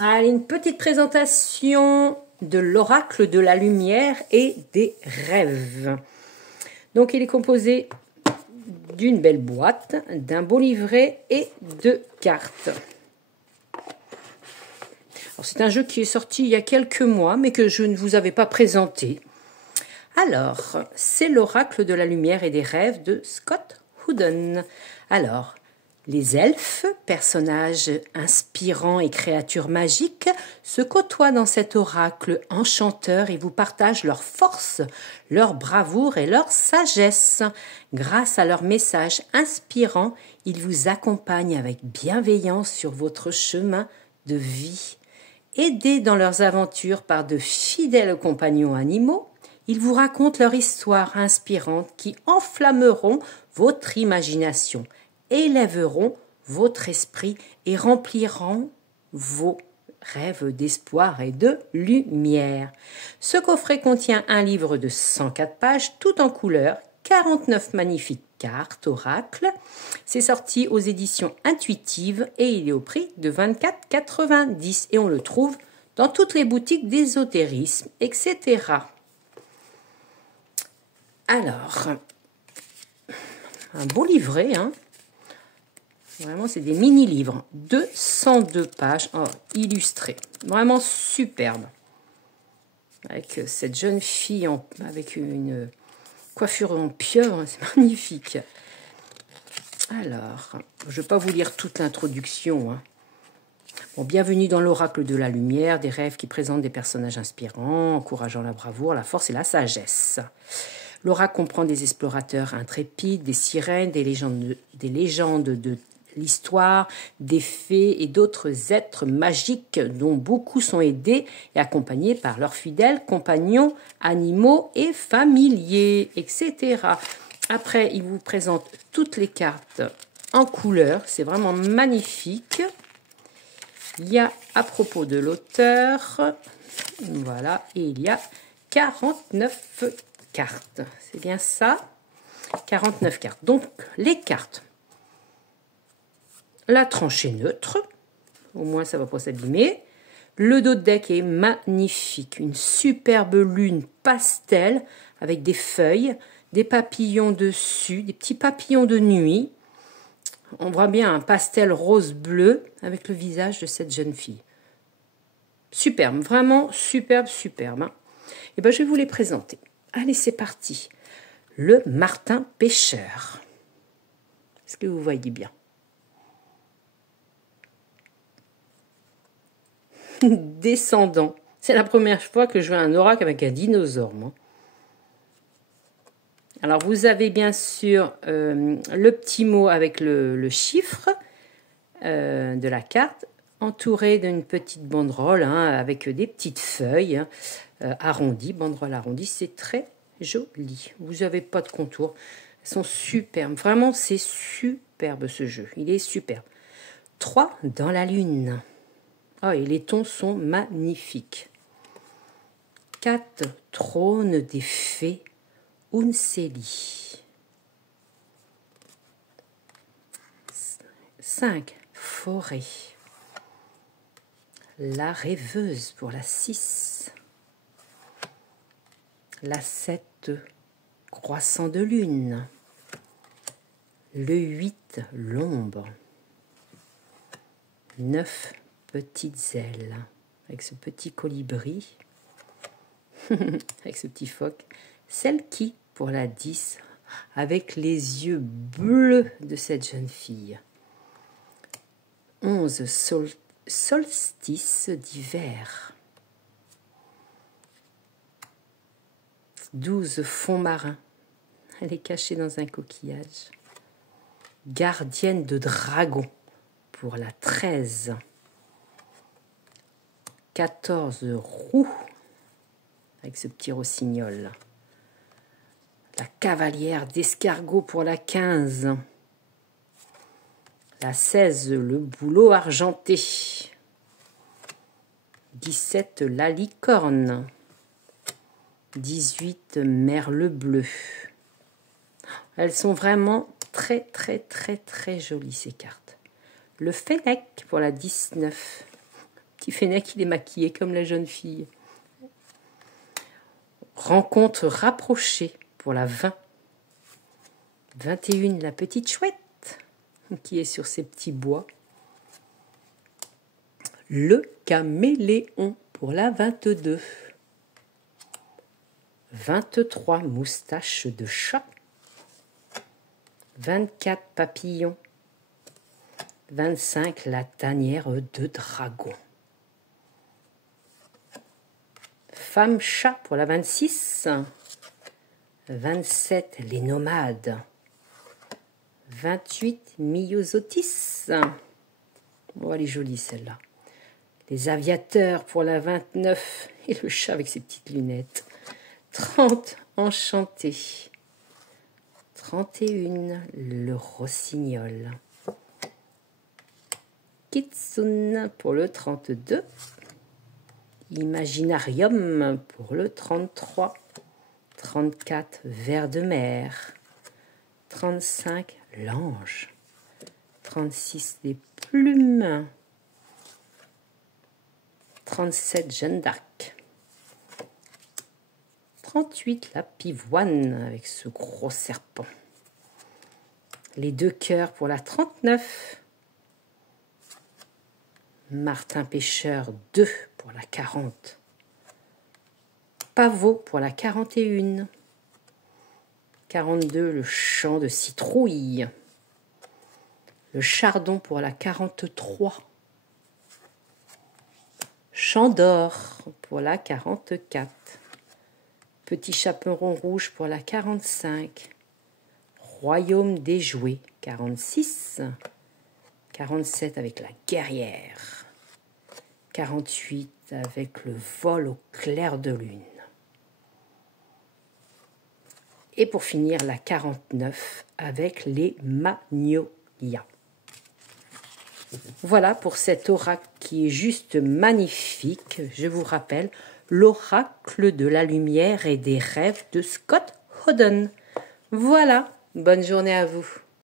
Allez, une petite présentation de l'oracle de la lumière et des rêves. Donc, il est composé d'une belle boîte, d'un beau livret et de cartes. C'est un jeu qui est sorti il y a quelques mois, mais que je ne vous avais pas présenté. Alors, c'est l'oracle de la lumière et des rêves de Scott Hudon. Alors, les elfes, personnages inspirants et créatures magiques, se côtoient dans cet oracle enchanteur et vous partagent leur force, leur bravoure et leur sagesse. Grâce à leurs messages inspirants, ils vous accompagnent avec bienveillance sur votre chemin de vie. Aidés dans leurs aventures par de fidèles compagnons animaux, ils vous racontent leur histoire inspirante qui enflammeront votre imagination, élèveront votre esprit et rempliront vos rêves d'espoir et de lumière. Ce coffret contient un livre de 104 pages, tout en couleur, 49 magnifiques cartes oracles. C'est sorti aux éditions Intuitives et il est au prix de 24,90 et on le trouve dans toutes les boutiques d'ésotérisme, etc. Alors, un beau livret, hein. Vraiment, c'est des mini-livres, 202 pages, illustrés, vraiment superbe. Avec cette jeune fille avec une coiffure en pieuvre, c'est magnifique. Alors, je ne vais pas vous lire toute l'introduction, hein. Bon, bienvenue dans l'oracle de la lumière, des rêves qui présentent des personnages inspirants, encourageant la bravoure, la force et la sagesse. L'oracle comprend des explorateurs intrépides, des sirènes, des légendes de l'histoire, des fées et d'autres êtres magiques dont beaucoup sont aidés et accompagnés par leurs fidèles compagnons, animaux et familiers, etc. Après, il vous présente toutes les cartes en couleur. C'est vraiment magnifique. Il y a à propos de l'auteur, voilà, et il y a 49 cartes. C'est bien ça, 49 cartes. Donc, les cartes. La tranche est neutre, au moins ça ne va pas s'abîmer. Le dos de deck est magnifique, une superbe lune pastel avec des feuilles, des papillons dessus, des petits papillons de nuit. On voit bien un pastel rose-bleu avec le visage de cette jeune fille. Superbe, vraiment superbe, superbe. Hein. Et ben, je vais vous les présenter. Allez, c'est parti. Le martin pêcheur. Est-ce que vous voyez bien? Descendant. C'est la première fois que je vois un oracle avec un dinosaure, moi. Alors, vous avez bien sûr le petit mot avec le chiffre de la carte, entouré d'une petite banderole avec des petites feuilles arrondies, banderole arrondie. C'est très joli. Vous n'avez pas de contour. Elles sont superbes. Vraiment, c'est superbe ce jeu. Il est superbe. 3 dans la lune. Oh, et les tons sont magnifiques. 4 trônes des fées Unseli. 5 forêts. La rêveuse pour la 6. La 7 croissant de lune. Le 8 l'ombre. 9 petites ailes, avec ce petit colibri, avec ce petit phoque. Celle qui, pour la 10, avec les yeux bleus de cette jeune fille. 11 solstices d'hiver. 12 fonds marins. Elle est cachée dans un coquillage. Gardienne de dragon, pour la 13. 14 roues, avec ce petit rossignol. La cavalière d'escargot pour la 15. La 16, le bouleau argenté. 17, la licorne. 18, merle bleu. Elles sont vraiment très, très, très, très jolies, ces cartes. Le fennec pour la 19. petit Fennec, il est maquillé comme la jeune fille. Rencontre rapprochée pour la 20. 21, la petite chouette qui est sur ses petits bois. Le caméléon pour la 22. 23, moustache de chat. 24, papillon. 25, la tanière de dragon. Femme chat pour la 26. 27, les nomades. 28, Myosotis. Oh, elle est jolie celle-là. Les aviateurs pour la 29. Et le chat avec ses petites lunettes. 30, enchanté. 31, le rossignol. Kitsune pour le 32. Imaginarium pour le 33. 34, ver de mer. 35, l'ange. 36, les plumes. 37, Jeanne d'Arc. 38, la pivoine avec ce gros serpent. Les deux cœurs pour la 39. Martin Pêcheur 2 pour la 40. Pavot pour la 41. 42, le champ de citrouille. Le chardon pour la 43. Champ d'or pour la 44. Petit chaperon rouge pour la 45. Royaume des jouets, 46. 47 avec la guerrière. 48 avec le vol au clair de lune. Et pour finir, la 49 avec les magnolias. Voilà pour cet oracle qui est juste magnifique. Je vous rappelle, l'oracle de la lumière et des rêves de Scott Howden. Voilà, bonne journée à vous.